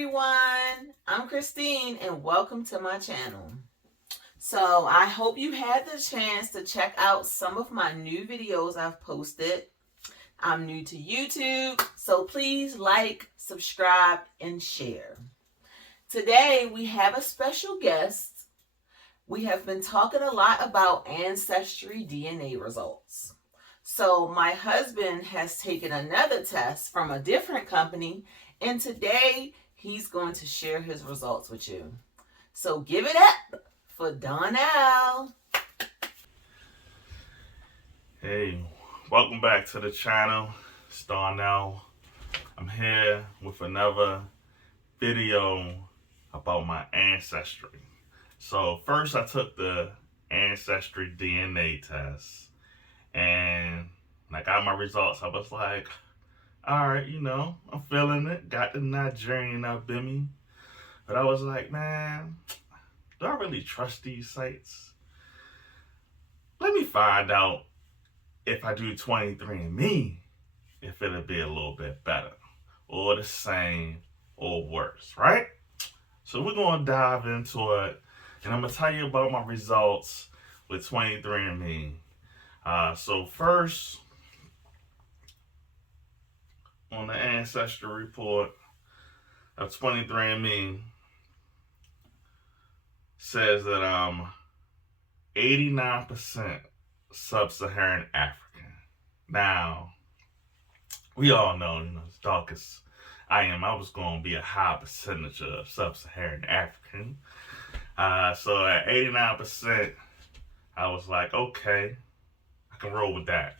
everyone, I'm Christine and welcome to my channel. So I hope you had the chance to check out some of my new videos I've posted. I'm new to YouTube, so please like, subscribe, and share. Today we have a special guest. We have been talking a lot about ancestry DNA results. So my husband has taken another test from a different company, and today he's going to share his results with you. So give it up for Donnell. Hey, welcome back to the channel. It's Donnell. I'm here with another video about my ancestry. So first I took the ancestry DNA test, and when I got my results, I was like, alright, I'm feeling it. Got the Nigerian up in me. But I was like, man, do I really trust these sites? Let me find out if I do 23andMe, if it'll be a little bit better, or the same, or worse, right? So we're going to dive into it, and I'm going to tell you about my results with 23andMe. So first, on the ancestry report of 23andMe, says that I'm 89% sub-Saharan African. Now, we all know, as dark as I am, I was going to be a high percentage of sub-Saharan African. So at 89%, I was like, okay, I can roll with that.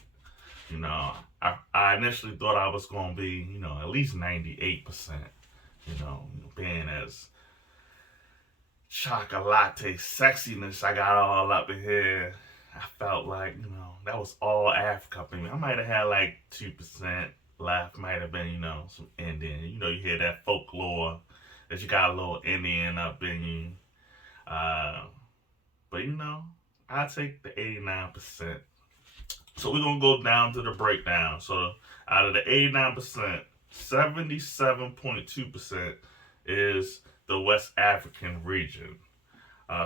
I initially thought I was going to be, at least 98%, being as chocolate sexiness I got all up in here. I felt like, that was all Africa up in me. I might have had like 2% left, might have been, some Indian. You hear that folklore that you got a little Indian up in you. But I take the 89%. So we're going to go down to the breakdown. So out of the 89%, 77.2% is the West African region.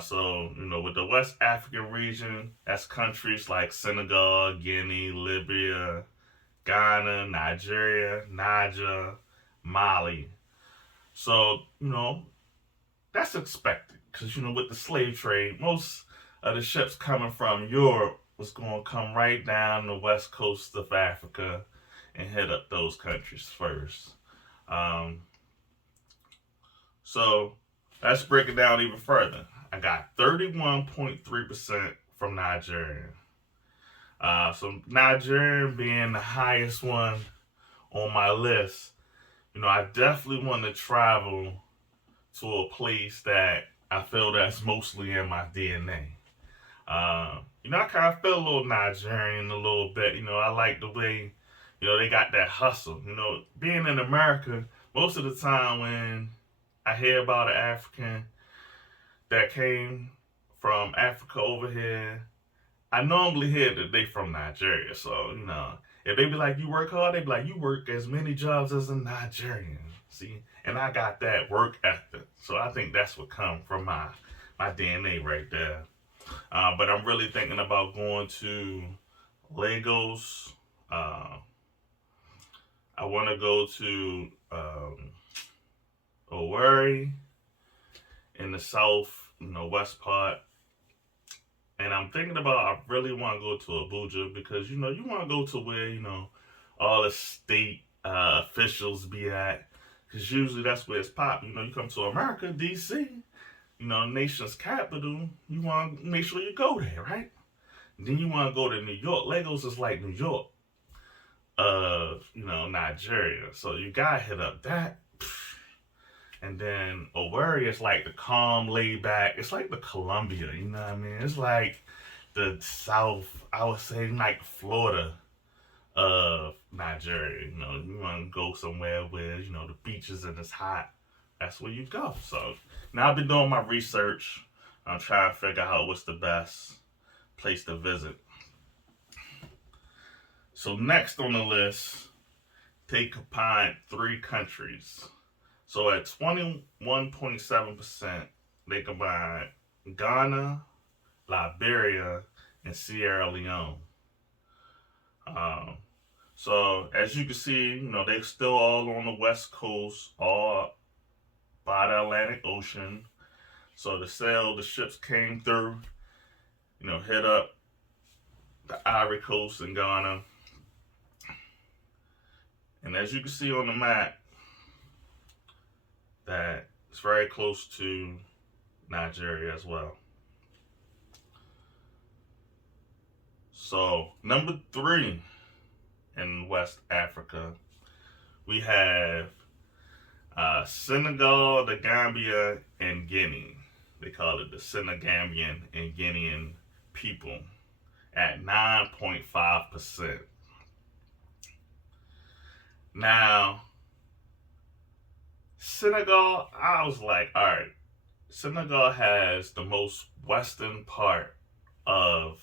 So, with the West African region, that's countries like Senegal, Guinea, Libya, Ghana, Nigeria, Niger, Mali. So, that's expected because, with the slave trade, most of the ships coming from Europe was going to come right down the west coast of Africa and hit up those countries first. So let's break it down even further. I got 31.3% from Nigeria. So Nigerian being the highest one on my list, I definitely want to travel to a place that I feel that's mostly in my DNA. I kind of feel a little Nigerian a little bit. I like the way, they got that hustle. Being in America, most of the time when I hear about an African that came from Africa over here, I normally hear that they from Nigeria. So, if they be like, you work hard, they be like, you work as many jobs as a Nigerian. See? And I got that work ethic. So I think that's what come from my DNA right there. But I'm really thinking about going to Lagos. I want to go to Owerri in the south, west part. And I'm thinking about, I really want to go to Abuja because, you want to go to where, all the state officials be at. Because usually that's where it's pop. You come to America, D.C., nation's capital, you want to make sure you go there, right? And then you want to go to New York. Lagos is like New York of, Nigeria. So you got to hit up that. And then Owerri is like the calm, laid back. It's like the Columbia, you know what I mean? It's like the South, I would say like Florida of Nigeria. You want to go somewhere where, the beaches and it's hot. That's where you go. So now I've been doing my research. I'm trying to figure out what's the best place to visit. So next on the list, take upon 3 countries. So at 21.7%, they combine Ghana, Liberia, and Sierra Leone. Um, so as you can see, they're still all on the west coast, all by the Atlantic Ocean. So the ships came through, hit up the Ivory Coast and Ghana. And as you can see on the map, that it's very close to Nigeria as well. So number 3 in West Africa, we have Senegal, the Gambia, and Guinea. They call it the Senegambian and Guinean people at 9.5%. Now, Senegal, I was like, all right, Senegal has the most western part of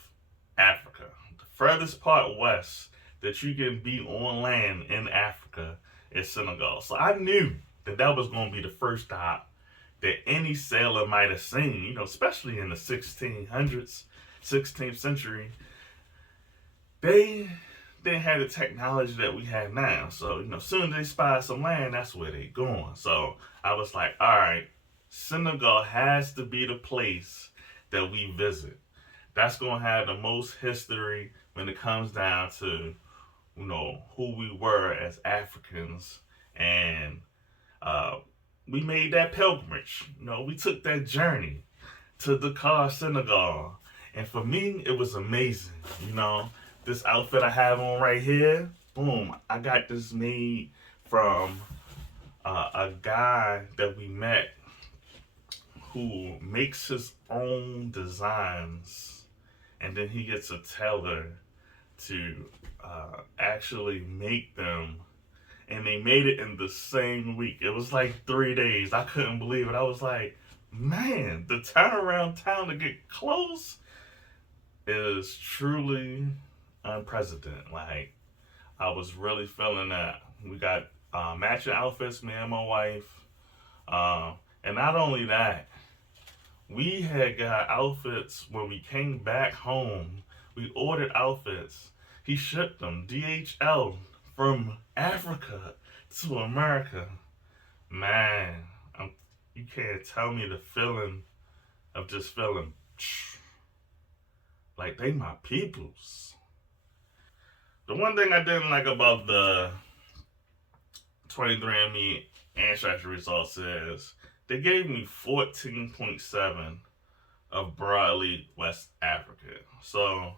Africa. The furthest part west that you can be on land in Africa is Senegal. So I knew that was going to be the first stop that any sailor might have seen, especially in the 1600s, 16th century. They didn't have the technology that we have now. So, as soon as they spy some land, that's where they going. So I was like, all right, Senegal has to be the place that we visit. That's going to have the most history when it comes down to, who we were as Africans. And we made that pilgrimage. We took that journey to Dakar, Senegal. And for me, it was amazing. This outfit I have on right here, boom, I got this made from a guy that we met who makes his own designs, and then he gets a tailor to actually make them, and they made it in the same week. It was like 3 days. I couldn't believe it. I was like, man, the turnaround time to get clothes is truly unprecedented. Like, I was really feeling that. We got matching outfits, me and my wife. And not only that, we had got outfits when we came back home. We ordered outfits. He shipped them, DHL, from Africa to America. Man, you can't tell me the feeling of just feeling like they my peoples. The one thing I didn't like about the 23andMe ancestry results is they gave me 14.7 of broadly West Africa. So,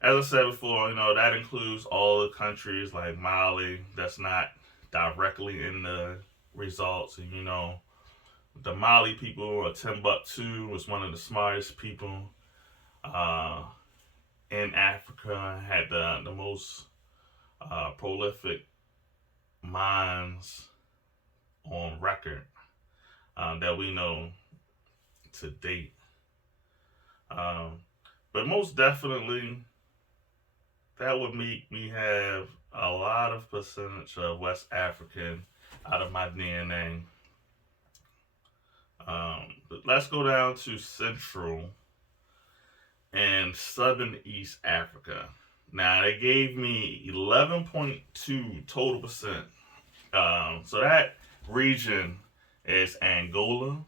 as I said before, that includes all the countries like Mali that's not directly in the results. And, the Mali people, or Timbuktu, was one of the smartest people in Africa, had the most prolific minds on record that we know to date. But most definitely, that would make me have a lot of percentage of West African out of my DNA. But let's go down to Central and Southern East Africa. Now, they gave me 11.2 total percent. So that region is Angola,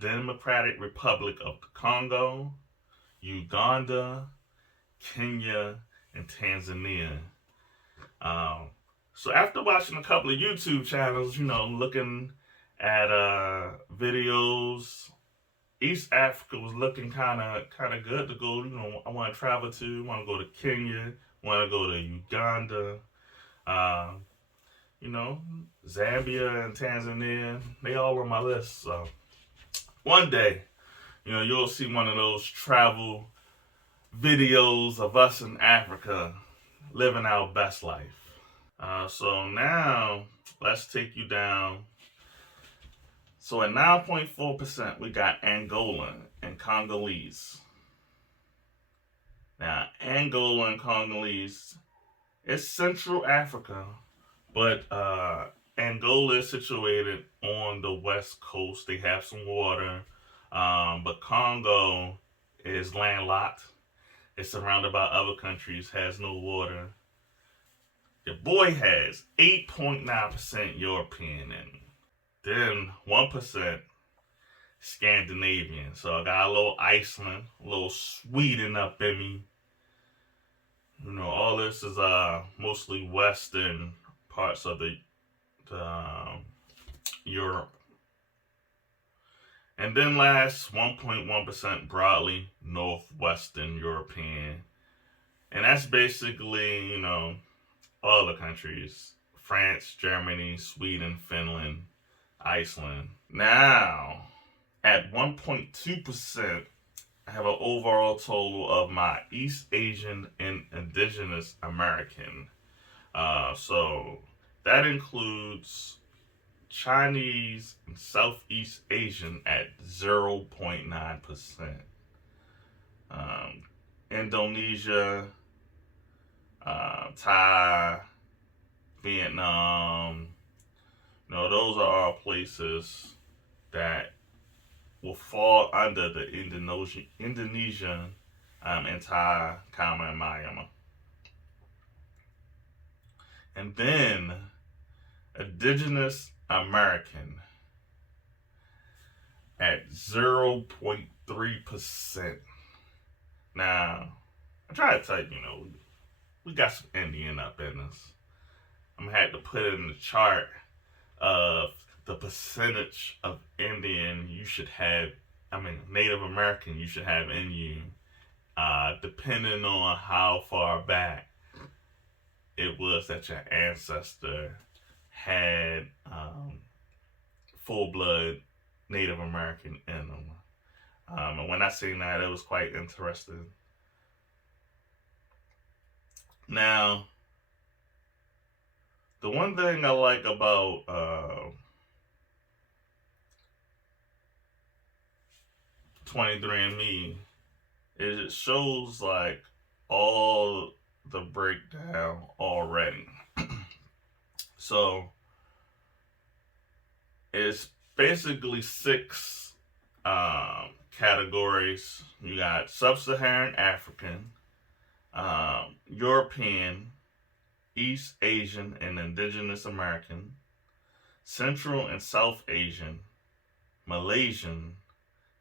Democratic Republic of the Congo, Uganda, Kenya, and Tanzania. So after watching a couple of YouTube channels, looking at videos, East Africa was looking kind of good to go. I want to travel to. Want to go to Kenya. Want to go to Uganda. Zambia and Tanzania. They all on my list. So one day, you'll see one of those travel videos of us in Africa living our best life. So now let's take you down. So at 9.4%, we got Angola and Congolese. Now, Angola and Congolese, it's Central Africa, but Angola is situated on the west coast. They have some water, but Congo is landlocked. It's surrounded by other countries, has no water. Your boy has 8.9% European and then 1% Scandinavian. So I got a little Iceland, a little Sweden up in me. All this is mostly western parts of the Europe. And then last 1.1% broadly northwestern European. And that's basically, all the countries. France, Germany, Sweden, Finland, Iceland. Now, at 1.2%, I have an overall total of my East Asian and Indigenous American. So that includes Chinese and Southeast Asian at 0.9%. Indonesia, Thai, Vietnam, those are all places that will fall under the Indonesian and Thai, Kama, and Myanmar. And then Indigenous American at 0.3%. Now, I try to tell you, we got some Indian up in us. I'm going to have to put it in the chart of the percentage of Indian you should have, Native American you should have in you, depending on how far back it was that your ancestor had full-blood Native American in them. And when I seen that, it was quite interesting. Now, the one thing I like about 23andMe is it shows like all the breakdown already. So it's basically 6 categories. You got Sub-Saharan African, European, East Asian and Indigenous American, Central and South Asian, Malaysian,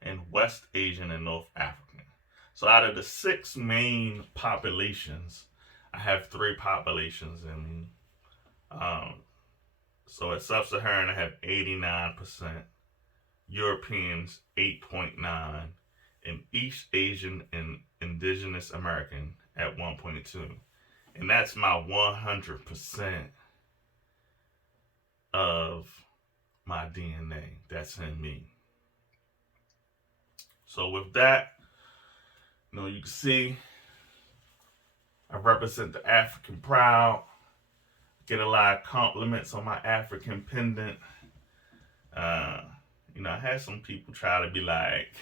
and West Asian and North African. So out of the 6 main populations, I have 3 populations in me. So at Sub-Saharan, I have 89%, Europeans 8.9%, and East Asian and Indigenous American at 1.2%. And that's my 100% of my DNA that's in me. So with that, you can see I represent the African proud. Get a lot of compliments on my African pendant. I had some people try to be like,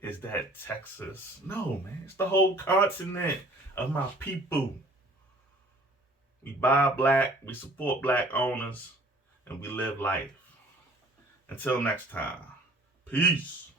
is that Texas? No, man, it's the whole continent of my people. We buy black, we support black owners, and we live life. Until next time, peace.